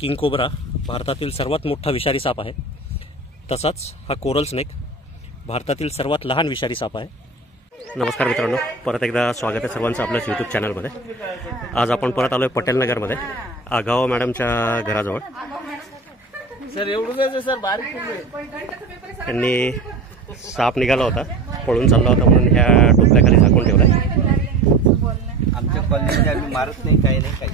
King cobra भारतातील सर्वात मोठा विषारी साप आहे। तसाच हा कोरल स्नेक भारतातील सर्वात लहान विषारी साप आहे। नमस्कार मित्रांनो, परत एकदा स्वागत आहे सर्वांचं आपल्याच यूट्यूब चॅनलमध्ये। आज आपण परत आलोय पटेल नगरमध्ये आगाव मॅडमच्या घराजवळ। सर एवढं सर बारीक त्यांनी साप निघाला होता, पळून चालला होता म्हणून ह्या टोपल्याखाली झाकून ठेवलाय। आमच्या कॉलनीमध्ये आम्ही मारत नाही, काही नाही काही।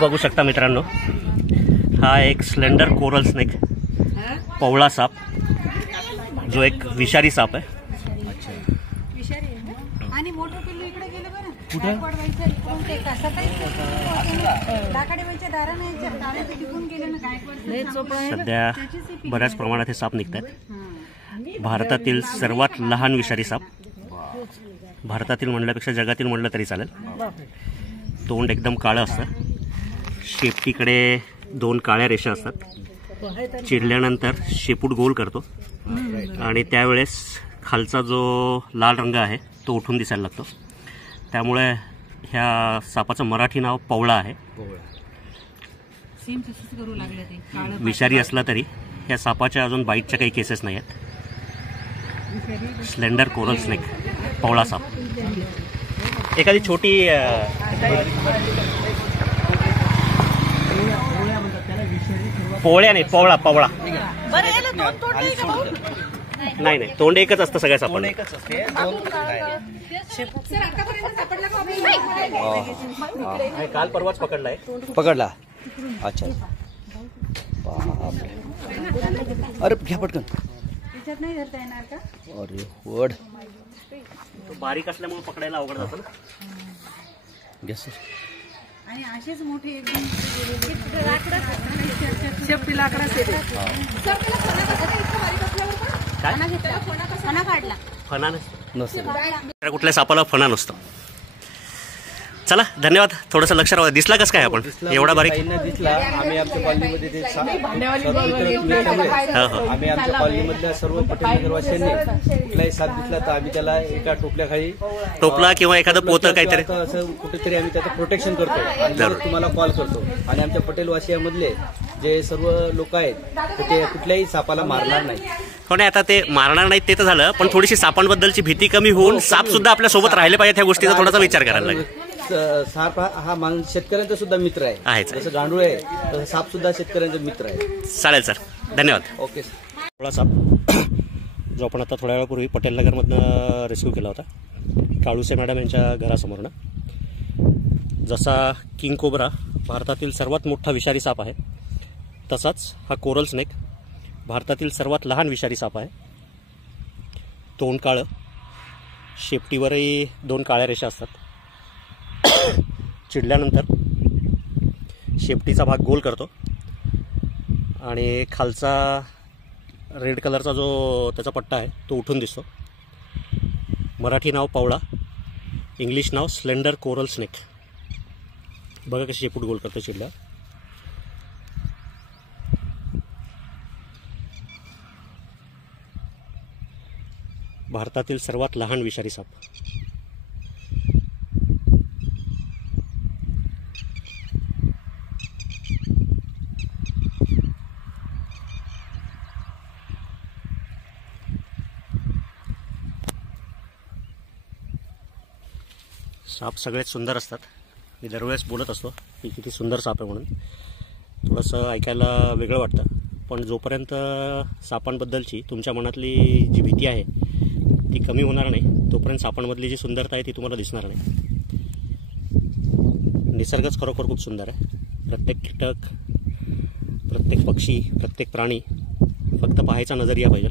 बघू शकता मित्रांनो, हा एक स्लेंडर कोरल स्नेक पवळा साप जो एक विषारी साप आहे। आणि मोठं पिल्लू इकडे गेलं बरं, कुठं पडवायचं इकडून ते कसं काही लाकडेवरच्या दाराने काळे टिकून गेले ना, गायकवाड सध्या बऱ्याच प्रमाणात हे साप निघतात। भारतातील सर्वात लहान विषारी साप, भारतातील म्हणल्यापेक्षा जगातील म्हणलं तरी चालेल। तोंड एकदम काळं असतं, शेपटीकडे दोन काळ्या रेषा असतात, चिरल्यानंतर शेपूट गोल करतो आणि त्यावेळेस खालचा जो लाल रंग आहे तो उठून दिसायला लागतो। त्यामुळे ह्या सापाचं मराठी नाव पवळा आहे। विषारी असला तरी ह्या सापाच्या अजून बाईटच्या काही केसेस नाही आहेत। स्लेंडर कोरल स्नेक पवळा साप। एखादी छोटी पोवळ्या नाही, पवळा पवळा नाही नाही, तोंड एकच असतं सगळ्या सापांना। काल परवाच पकडलाय। पकडला? अच्छा, अरे घ्या पटकन। नाही धरता येणार का? अरे वड, बारीक असल्यामुळे पकडायला अवघड जातं ना। घ्या सर। आणि असेच मोठे एकदम शेपटी लाकडाचे फणा काढला, फणा नसतं, कुठल्या सापाला फणा नसतो। चला धन्यवाद। थोडंसं लक्ष राहा। दिसला कसं काय आपण एवढा बारीक? दिसला। आम्ही आमच्या कॉलनीमध्ये आम्ही आमच्या कॉलनीमधल्या सर्व पटेलवासियांनी कुठलाही साप दिसला तर आम्ही त्याला एका टोपल्याखाली टोपला किंवा एखादं पोतं काहीतरी असं कुठेतरी आम्ही त्याचं प्रोटेक्शन करतो आणि तुम्हाला कॉल करतो। आणि आमच्या पटेलवासियांमधले जे सर्व लोक आहेत ते कुठल्याही सापाला मारणार नाही। हो नाही, आता ते मारणार नाहीत ते तर झालं, पण थोडीशी सापांबद्दलची भीती कमी होऊन साप सुद्धा आपल्या सोबत राहिले पाहिजे, ह्या गोष्टीचा थोडासा विचार करायला लागेल। साप हा शेतकऱ्यांचा सुद्धा मित्र आहे, जसं गांडूळ आहे तसं साप सुद्धा शेतकऱ्यांचा मित्र आहे। चालेल सर, धन्यवाद। ओके। पवळा साप जो आपण आता थोड्या वेळापूर्वी पटेल नगरमधनं रेस्क्यू केला होता, काळुसे मॅडम यांच्या घरासमोरनं। जसा किंग कोब्रा भारतातील सर्वात मोठा विषारी साप आहे, तसाच हा कोरल स्नेक भारतातील सर्वात लहान विषारी साप आहे। तोंड काळं, शेपटीवरही दोन काळ्या रेषा असतात, चिडल्यानंतर शेपटीचा भाग गोल करतो आणि खालचा रेड कलरचा जो त्याचा पट्टा आहे तो उठून दिसतो। मराठी नाव पवळा, इंग्लिश नाव स्लेंडर कोरल स्नेक। बघा कशी शेपूट गोल करतो चिडल्यावर। भारतातील सर्वात लहान विषारी साप। साप सगळ्यात सुंदर असतात। मी दरवेळेस बोलत असतो की किती सुंदर साप आहे म्हणून। थोडंसं ऐकायला वेगळं वाटतं, पण जोपर्यंत सापांबद्दलची तुमच्या मनातली जी भीती आहे ती कमी होणार नाही तोपर्यंत सापांमधली जी सुंदरता आहे ती तुम्हाला दिसणार नाही। निसर्गच खरोखर खूप सुंदर आहे। प्रत्येक कीटक, प्रत्येक पक्षी, प्रत्येक प्राणी फक्त पाहायचा नजरिया पाहिजे।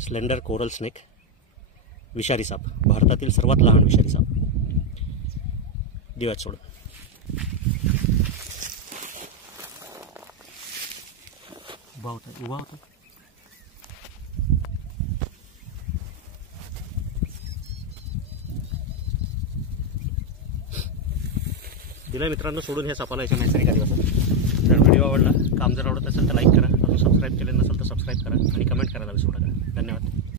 स्लेंडर कोरल स्नेक विषारी साप, भारतातील सर्वात लहान विषारी साप। दिव्यात सोडून उभा होता। दिला मित्रांनो सोडून ह्या सापाला याच्या नैसर्गिक आदिवासात। जर व्हिडिओ आवडला, काम जर आवडत असेल तर लाईक करा, अजून सबस्क्राईब केले नसेल तर सबस्क्राईब करा आणि कमेंट करायला विसरू नका। धन्यवाद।